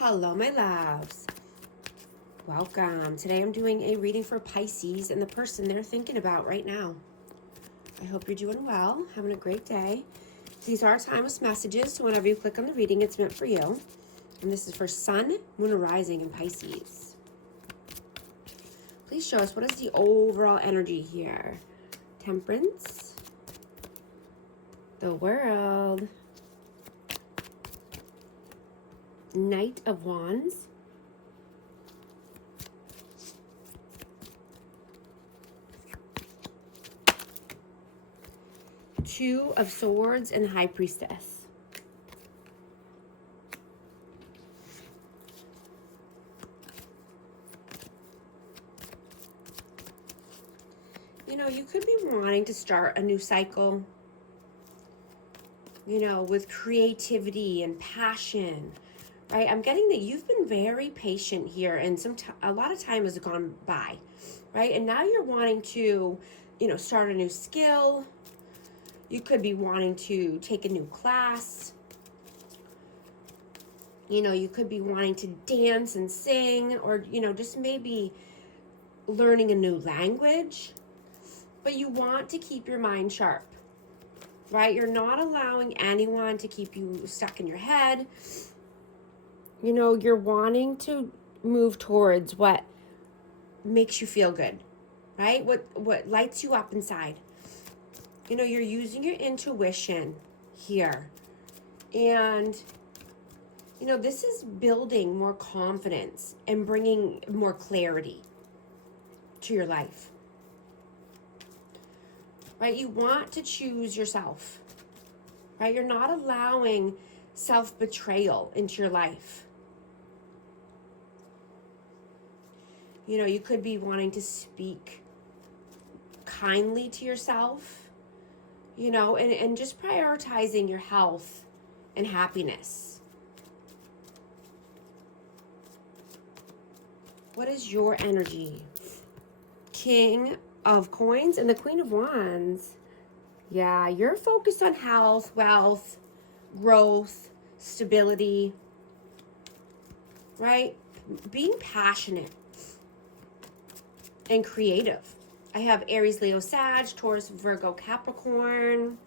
Hello, my loves. Welcome. Today I'm doing a reading for Pisces and the person they're thinking about right now. I hope you're doing well, having a great day. These are timeless messages, so whenever you click on the reading, it's meant for you. And this is for Sun, Moon, or Rising in Pisces. Please show us, what is the overall energy here? Temperance, the World, Knight of Wands, Two of Swords, and High Priestess. You know, you could be wanting to start a new cycle, you know, with creativity and passion, right? I'm getting that you've been very patient here, and a lot of time has gone by, right? And now you're wanting to, you know, start a new skill. You could be wanting to take a new class. You know, you could be wanting to dance and sing, or, you know, just maybe learning a new language. But you want to keep your mind sharp, right? You're not allowing anyone to keep you stuck in your head. You know, you're wanting to move towards what makes you feel good, right? What lights you up inside. You know, you're using your intuition here. And, you know, this is building more confidence and bringing more clarity to your life. Right? You want to choose yourself. Right? You're not allowing self-betrayal into your life. You know, you could be wanting to speak kindly to yourself, you know, and just prioritizing your health and happiness. What is your energy? King of Coins and the Queen of Wands. Yeah, you're focused on health, wealth, growth, stability, right? Being passionate and creative. I have Aries, Leo, Sag, Taurus, Virgo, Capricorn.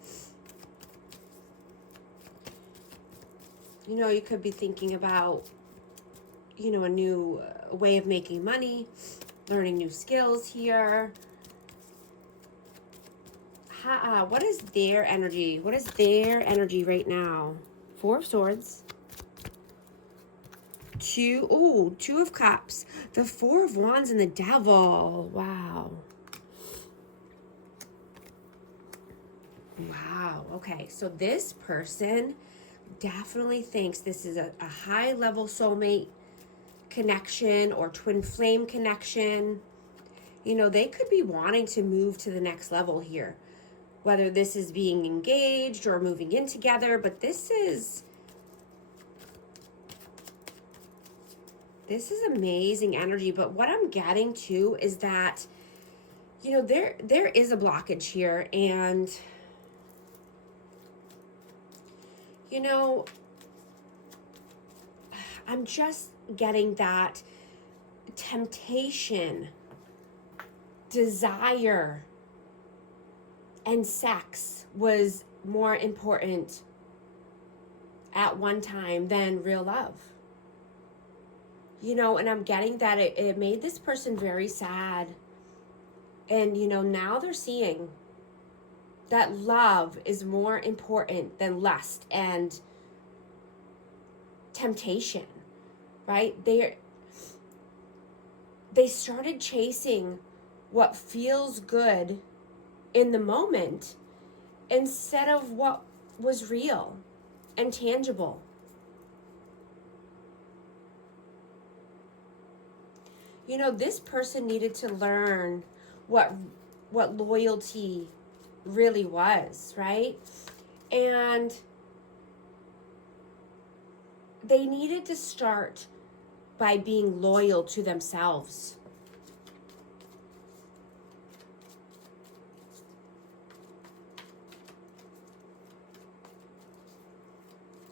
You know, you could be thinking about, you know, a new way of making money, learning new skills here. What is their energy? What is their energy right now? Four of Swords. Two of Cups. The Four of Wands and the Devil. Wow. Wow. Okay, so this person definitely thinks this is a high-level soulmate connection or twin flame connection. You know, they could be wanting to move to the next level here, whether this is being engaged or moving in together, but this is amazing energy. But what I'm getting to is that, you know, there is a blockage here, and, you know, I'm just getting that temptation, desire, and sex was more important at one time than real love. You know, and I'm getting that it made this person very sad. And, you know, now they're seeing that love is more important than lust and temptation, right? They started chasing what feels good in the moment instead of what was real and tangible. You know, this person needed to learn what loyalty really was, right? And they needed to start by being loyal to themselves.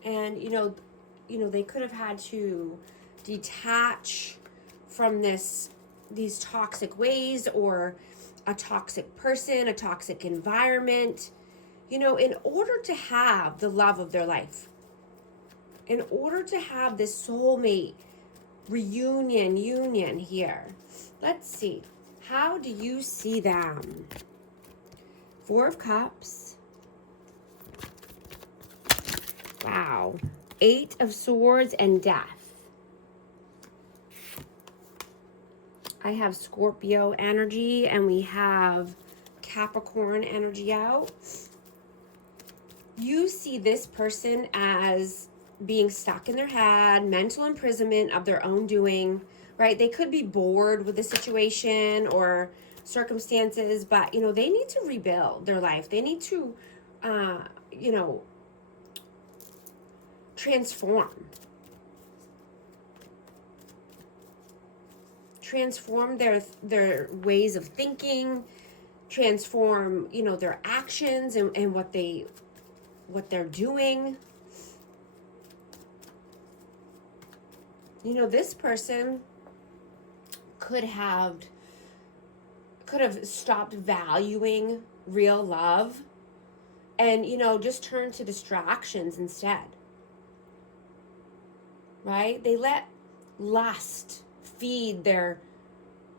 And, you know, they could have had to detach from these toxic ways, or a toxic person, a toxic environment, in order to have the love of their life, in order to have this soulmate union here. Let's see. How do you see them? Four of Cups. Wow. Eight of Swords and Death. I have Scorpio energy and we have Capricorn energy out. You see this person as being stuck in their head, mental imprisonment of their own doing, right? They could be bored with the situation or circumstances, but, they need to rebuild their life. They need to, transform their ways of thinking, transform, their actions and what they're doing. This person could have stopped valuing real love and, just turned to distractions instead. Right? They let lust feed their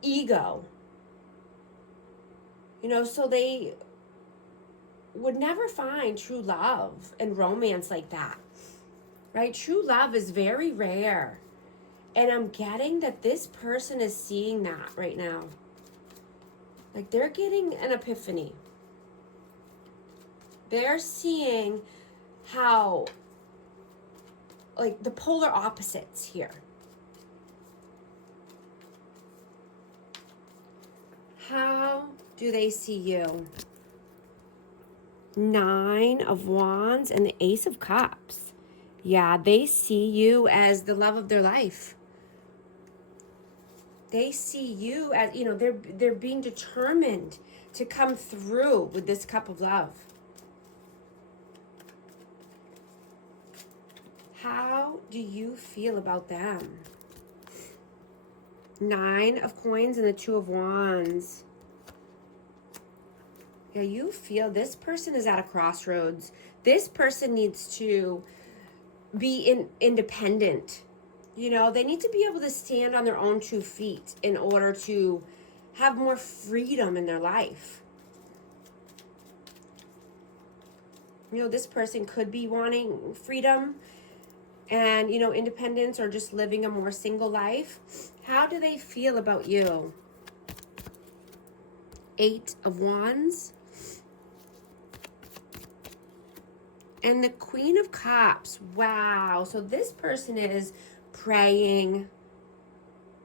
ego. So they would never find true love and romance like that. Right? True love is very rare. And I'm getting that this person is seeing that right now. Like they're getting an epiphany. They're seeing how, like, the polar opposites here. How do they see you? Nine of Wands and the Ace of Cups. Yeah, they see you as the love of their life. They see you as, they're being determined to come through with this cup of love. How do you feel about them? Nine of Coins and the Two of Wands. Yeah, you feel this person is at a crossroads. This person needs to be independent. They need to be able to stand on their own 2 feet in order to have more freedom in their life. This person could be wanting freedom and, independence, or just living a more single life. How do they feel about you? Eight of Wands. And the Queen of Cups. Wow. So this person is praying.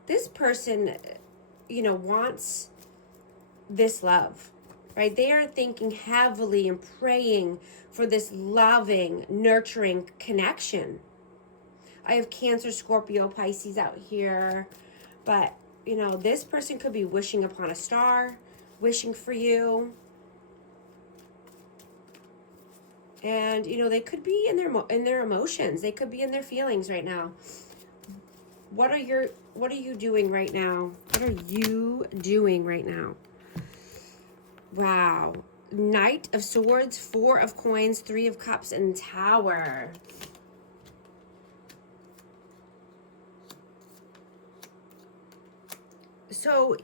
This person, wants this love, right? They are thinking heavily and praying for this loving, nurturing connection. I have Cancer, Scorpio, Pisces out here. But, this person could be wishing upon a star, wishing for you. And, they could be in their emotions. They could be in their feelings right now. What are you doing right now? What are you doing right now? Wow. Knight of Swords, Four of Coins, Three of Cups, and Tower. So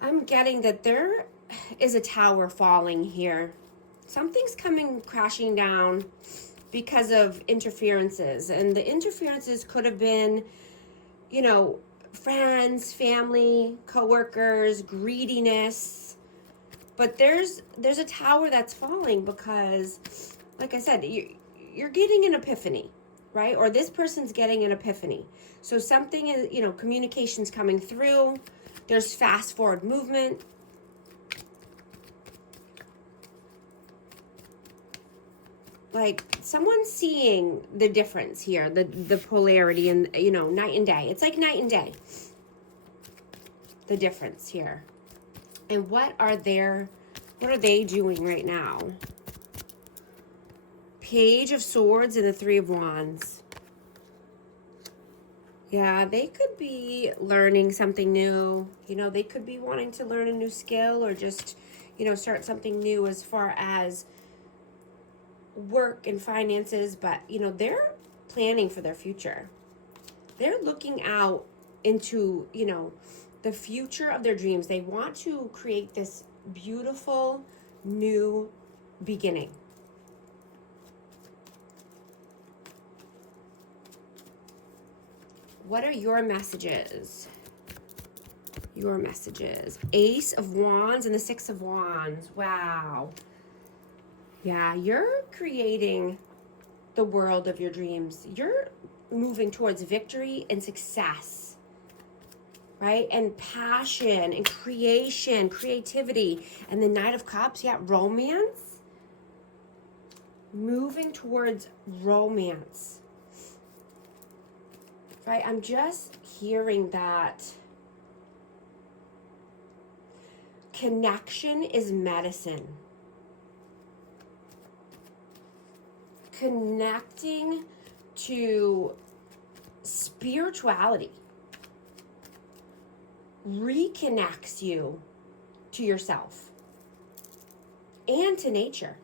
I'm getting that there is a tower falling here. Something's coming crashing down because of interferences. And the interferences could have been, friends, family, coworkers, greediness. But there's a tower that's falling because, like I said, you're getting an epiphany, right? Or this person's getting an epiphany. So something is, communication's coming through. There's fast forward movement. Like someone's seeing the difference here, the polarity, and night and day. It's like night and day. The difference here. And what are they doing right now? Page of Swords and the Three of Wands. Yeah, they could be learning something new. You know, they could be wanting to learn a new skill or just, you know, start something new as far as work and finances. But, you know, they're planning for their future. They're looking out into, you know, the future of their dreams. They want to create this beautiful new beginning. What are your messages? Your messages. Ace of Wands and the Six of Wands. Wow. Yeah, you're creating the world of your dreams. You're moving towards victory and success, right? And passion and creation, creativity. And the Knight of Cups, yeah, romance. Moving towards romance. Right, I'm just hearing that connection is medicine. Connecting to spirituality reconnects you to yourself and to nature,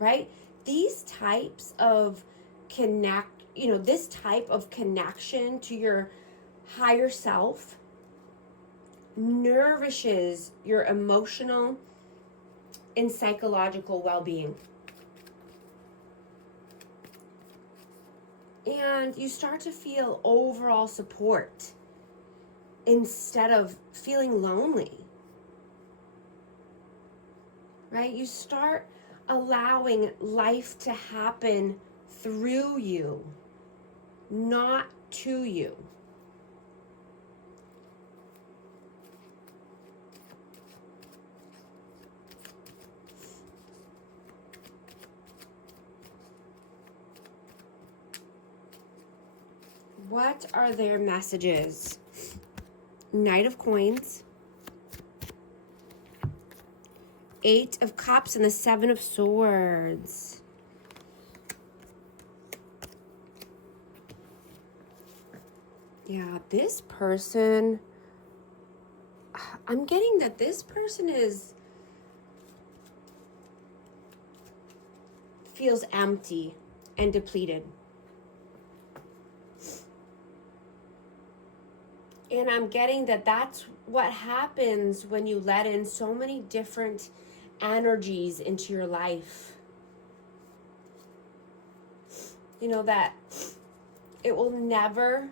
right? These types of this type of connection to your higher self nourishes your emotional and psychological well-being. And you start to feel overall support instead of feeling lonely, right? You start allowing life to happen through you, not to you. What are their messages? Knight of Coins, Eight of Cups, and the Seven of Swords. Yeah, this person, I'm getting that this person feels empty and depleted. And I'm getting that that's what happens when you let in so many different energies into your life. You know, that it will never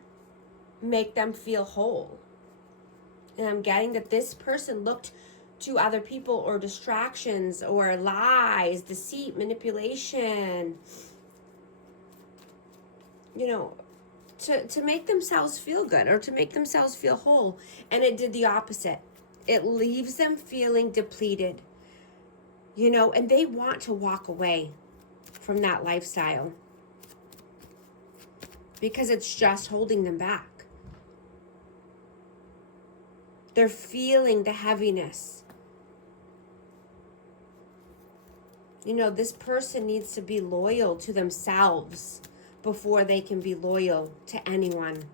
make them feel whole. And I'm getting that this person looked to other people or distractions or lies, deceit, manipulation, you know, to make themselves feel good or to make themselves feel whole. And it did the opposite. It leaves them feeling depleted, you know, and they want to walk away from that lifestyle because it's just holding them back. They're feeling the heaviness. You know, this person needs to be loyal to themselves before they can be loyal to anyone.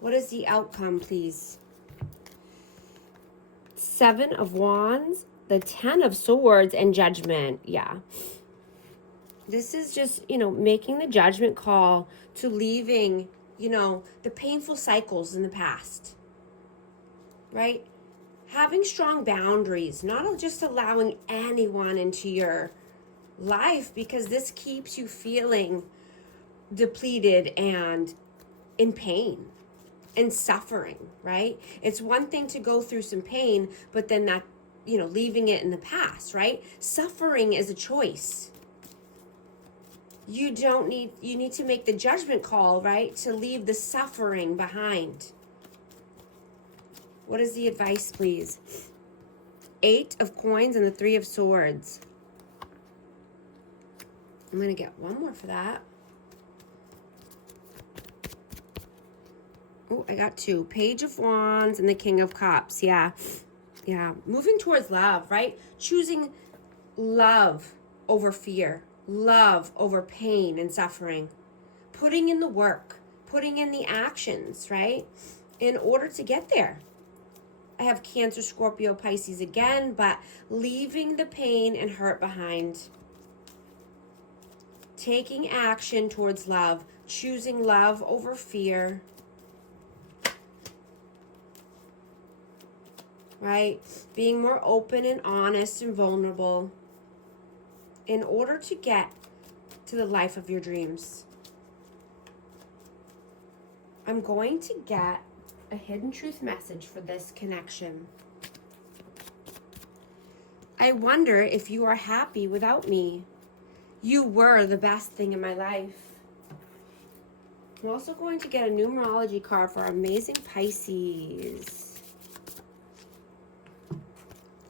What is the outcome, please? Seven of Wands, the Ten of Swords, and Judgment. Yeah. This is just, you know, making the judgment call to leaving, you know, the painful cycles in the past. Right? Having strong boundaries, not just allowing anyone into your life, because this keeps you feeling depleted and in pain and suffering, right? It's one thing to go through some pain, but then that, you know, leaving it in the past, right? Suffering is a choice. You need to make the judgment call, right? To leave the suffering behind. What is the advice, please? Eight of Coins and the Three of Swords. I'm going to get one more for that. Oh, I got two. Page of Wands and the King of Cups. Yeah. Yeah. Moving towards love, right? Choosing love over fear. love over pain and suffering, putting in the work, putting in the actions, right, in order to get there. I have Cancer, Scorpio, Pisces again, but leaving the pain and hurt behind. Taking action towards love, choosing love over fear. Right? Being more open and honest and vulnerable in order to get to the life of your dreams. I'm going to get a hidden truth message for this connection. I wonder if you are happy without me. You were the best thing in my life. I'm also going to get a numerology card for our amazing Pisces.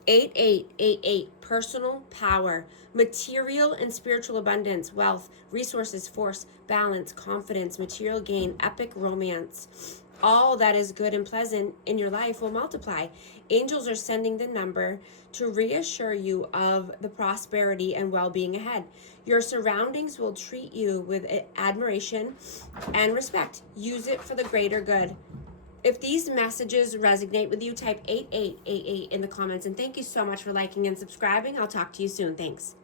8888, personal power, material and spiritual abundance, wealth, resources, force, balance, confidence, material gain, epic romance. All that is good and pleasant in your life will multiply. Angels are sending the number to reassure you of the prosperity and well-being ahead. Your surroundings will treat you with admiration and respect. Use it for the greater good. If these messages resonate with you, type 8888 in the comments. And thank you so much for liking and subscribing. I'll talk to you soon. Thanks.